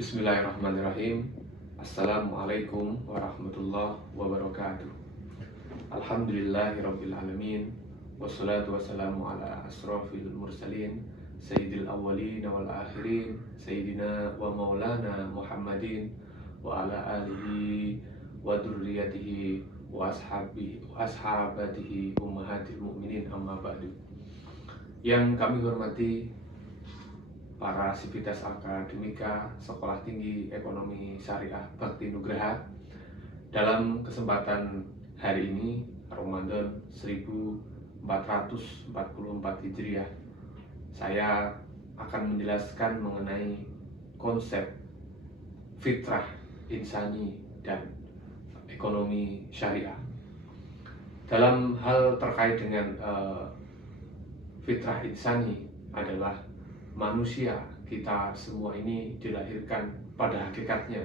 Bismillahirrahmanirrahim. Assalamualaikum warahmatullahi wabarakatuh. Alhamdulillahirabbil alamin. Wassalatu wassalamu ala asrofil mursalin sayyidil awwalin wal akhirin sayyidina wa maulana Muhammadin wa ala alihi wa dzurriyyatihi wa ashabatihi ummahatil mukminin amma ba'du. Yang kami hormati para sivitas akademika Sekolah Tinggi Ekonomi Syariah Bakti Nugraha, dalam kesempatan hari ini Ramadan 1444 Hijriah, saya akan menjelaskan mengenai konsep fitrah insani dan ekonomi syariah. Dalam hal terkait dengan fitrah insani adalah manusia, kita semua ini dilahirkan pada hakikatnya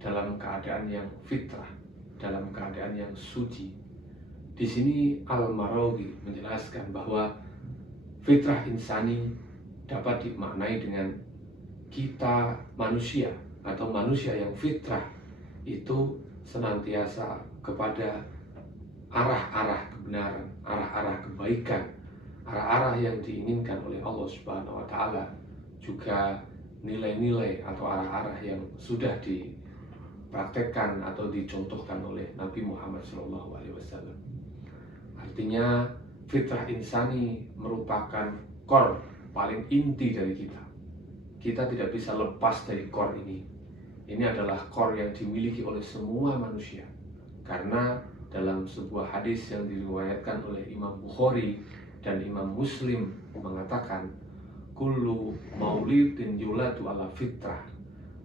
dalam keadaan yang fitrah, dalam keadaan yang suci. Di sini Al-Marawi menjelaskan bahwa fitrah insani dapat dimaknai dengan kita manusia atau manusia yang fitrah itu senantiasa kepada arah-arah kebenaran, arah-arah kebaikan, arah-arah yang diinginkan oleh Allah Subhanahu wa Ta'ala, juga nilai-nilai atau arah-arah yang sudah dipraktekkan atau dicontohkan oleh Nabi Muhammad SAW. Artinya fitrah insani merupakan core paling inti dari kita. Kita tidak bisa lepas dari core ini. Ini adalah core yang dimiliki oleh semua manusia. Karena dalam sebuah hadis yang diriwayatkan oleh Imam Bukhari dan Imam Muslim mengatakan, kullu maulidin yuladu ala fitrah.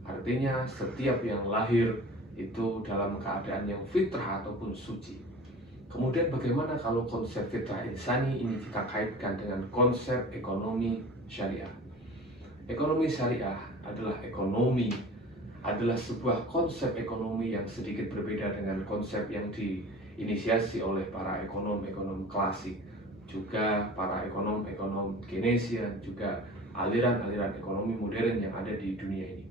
Artinya setiap yang lahir itu dalam keadaan yang fitrah ataupun suci. Kemudian bagaimana kalau konsep fitrah insani ini kita kaitkan dengan konsep ekonomi syariah? Ekonomi syariah adalah sebuah konsep ekonomi yang sedikit berbeda dengan konsep yang diinisiasi oleh para ekonom-ekonom klasik, juga para ekonom-ekonom Keynesian, juga aliran-aliran ekonomi modern yang ada di dunia ini.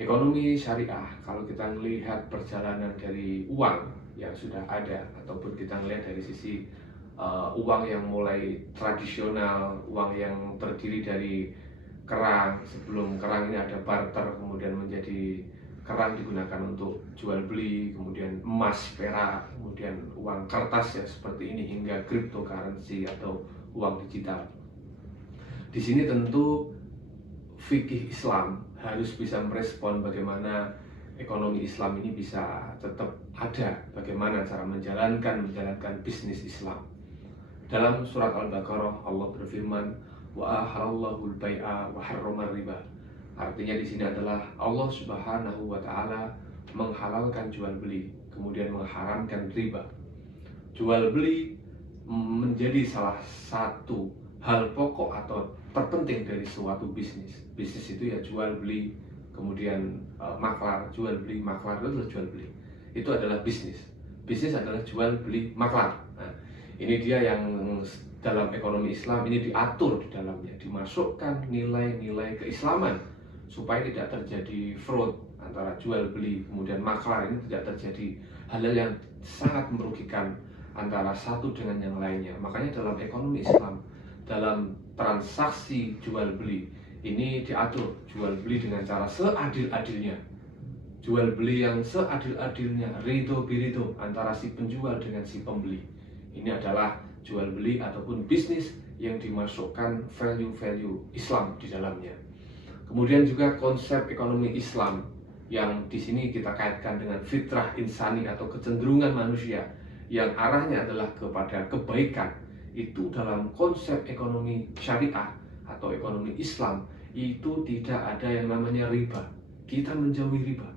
Ekonomi syariah, kalau kita melihat perjalanan dari uang yang sudah ada, ataupun kita melihat dari sisi uang yang mulai tradisional, uang yang terdiri dari kerang, sebelum kerang ini ada barter, kemudian menjadi kerang digunakan untuk jual beli, kemudian emas, perak, kemudian uang kertas ya seperti ini, hingga cryptocurrency atau uang digital. Di sini tentu fikih Islam harus bisa merespon bagaimana ekonomi Islam ini bisa tetap ada, bagaimana cara menjalankan bisnis Islam. Dalam surat Al-Baqarah Allah berfirman, wa ahallallahu al-bai'a wa harramar riba. Artinya di sini adalah Allah Subhanahu wa Ta'ala menghalalkan jual beli, kemudian mengharamkan riba. Jual beli menjadi salah satu hal pokok atau terpenting dari suatu bisnis. Bisnis itu ya jual beli, kemudian maklar, jual beli, maklar itu adalah jual beli. Itu adalah bisnis. Bisnis adalah jual beli, maklar. Nah, ini dia yang dalam ekonomi Islam ini diatur di dalamnya, dimasukkan nilai-nilai keislaman supaya tidak terjadi fraud antara jual beli kemudian maklar, ini tidak terjadi hal-hal yang sangat merugikan antara satu dengan yang lainnya. Makanya dalam ekonomi Islam, dalam transaksi jual beli ini diatur jual beli dengan cara seadil-adilnya, jual beli yang seadil-adilnya, ridho birido antara si penjual dengan si pembeli. Ini adalah jual beli ataupun bisnis yang dimasukkan value-value Islam di dalamnya. Kemudian juga konsep ekonomi Islam yang di sini kita kaitkan dengan fitrah insani atau kecenderungan manusia yang arahnya adalah kepada kebaikan. Itu dalam konsep ekonomi syariah atau ekonomi Islam itu tidak ada yang namanya riba. Kita menjauhi riba.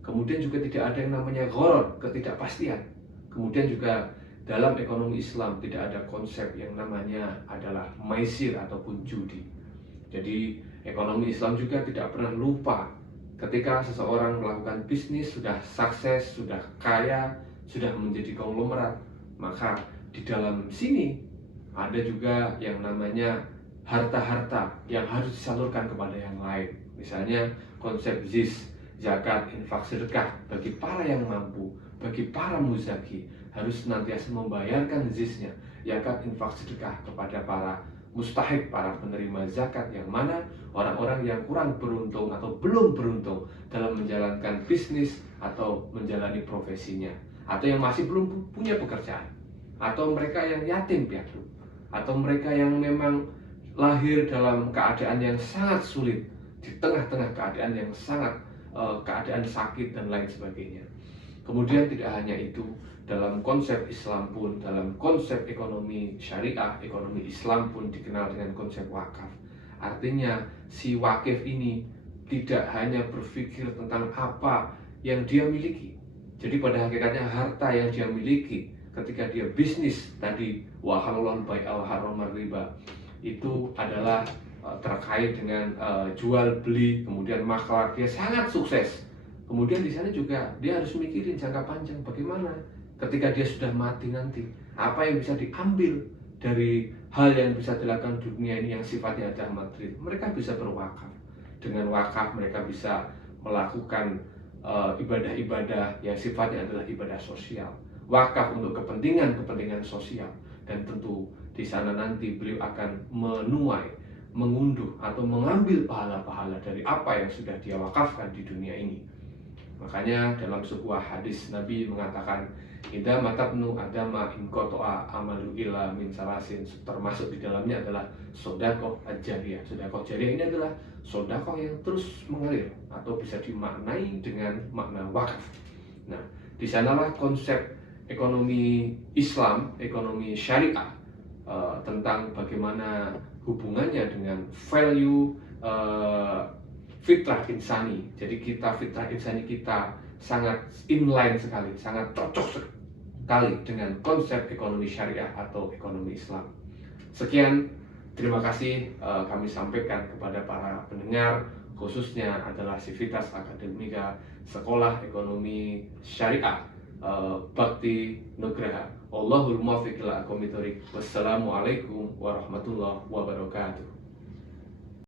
Kemudian juga tidak ada yang namanya gharar, ketidakpastian. Kemudian juga dalam ekonomi Islam tidak ada konsep yang namanya adalah maisir ataupun judi. Jadi ekonomi Islam juga tidak pernah lupa ketika seseorang melakukan bisnis, sudah sukses, sudah kaya, sudah menjadi konglomerat, maka di dalam sini ada juga yang namanya harta-harta yang harus disalurkan kepada yang lain. Misalnya konsep ZIS, zakat, infak, sedekah bagi para yang mampu, bagi para muzaki harus senantiasa membayarkan ZIS-nya, zakat, infak, sedekah kepada para mustahik, para penerima zakat, yang mana orang-orang yang kurang beruntung atau belum beruntung dalam menjalankan bisnis atau menjalani profesinya, atau yang masih belum punya pekerjaan, atau mereka yang yatim piatu, atau mereka yang memang lahir dalam keadaan yang sangat sulit, di tengah-tengah keadaan yang sangat keadaan sakit dan lain sebagainya. Kemudian tidak hanya itu, dalam konsep Islam pun, dalam konsep ekonomi syariah, ekonomi Islam pun dikenal dengan konsep wakaf. Artinya si wakif ini tidak hanya berpikir tentang apa yang dia miliki. Jadi pada hakikatnya harta yang dia miliki ketika dia bisnis tadi, wa halalul bai'a wa haramar riba, itu adalah terkait dengan jual beli, kemudian maklar, dia sangat sukses. Kemudian di sana juga dia harus mikirin jangka panjang, bagaimana ketika dia sudah mati nanti, apa yang bisa diambil dari hal yang bisa dilakukan di dunia ini yang sifatnya adalah materi. Mereka bisa berwakaf. Dengan wakaf mereka bisa melakukan ibadah-ibadah yang sifatnya adalah ibadah sosial. Wakaf untuk kepentingan sosial, dan tentu di sana nanti beliau akan menuai, mengunduh atau mengambil pahala-pahala dari apa yang sudah dia wakafkan di dunia ini. Makanya dalam sebuah hadis Nabi mengatakan, idza matabnu adama in qata'a amalu illa min salasin, termasuk di dalamnya adalah sedekah jariyah. Sedekah jariyah ini adalah sedekah yang terus mengalir atau bisa dimaknai dengan makna wakaf. Nah, di sanalah konsep ekonomi Islam, ekonomi syariah tentang bagaimana hubungannya dengan value fitrah insani. Jadi kita, fitrah insani kita sangat inline sekali, sangat cocok sekali dengan konsep ekonomi syariah atau ekonomi Islam. Sekian, terima kasih kami sampaikan kepada para pendengar, khususnya adalah Civitas Akademika Sekolah Ekonomi Syariah Bakti Nugraha. Allahul muwaffiq ila aqwamit thoriq. Wassalamualaikum warahmatullahi wabarakatuh.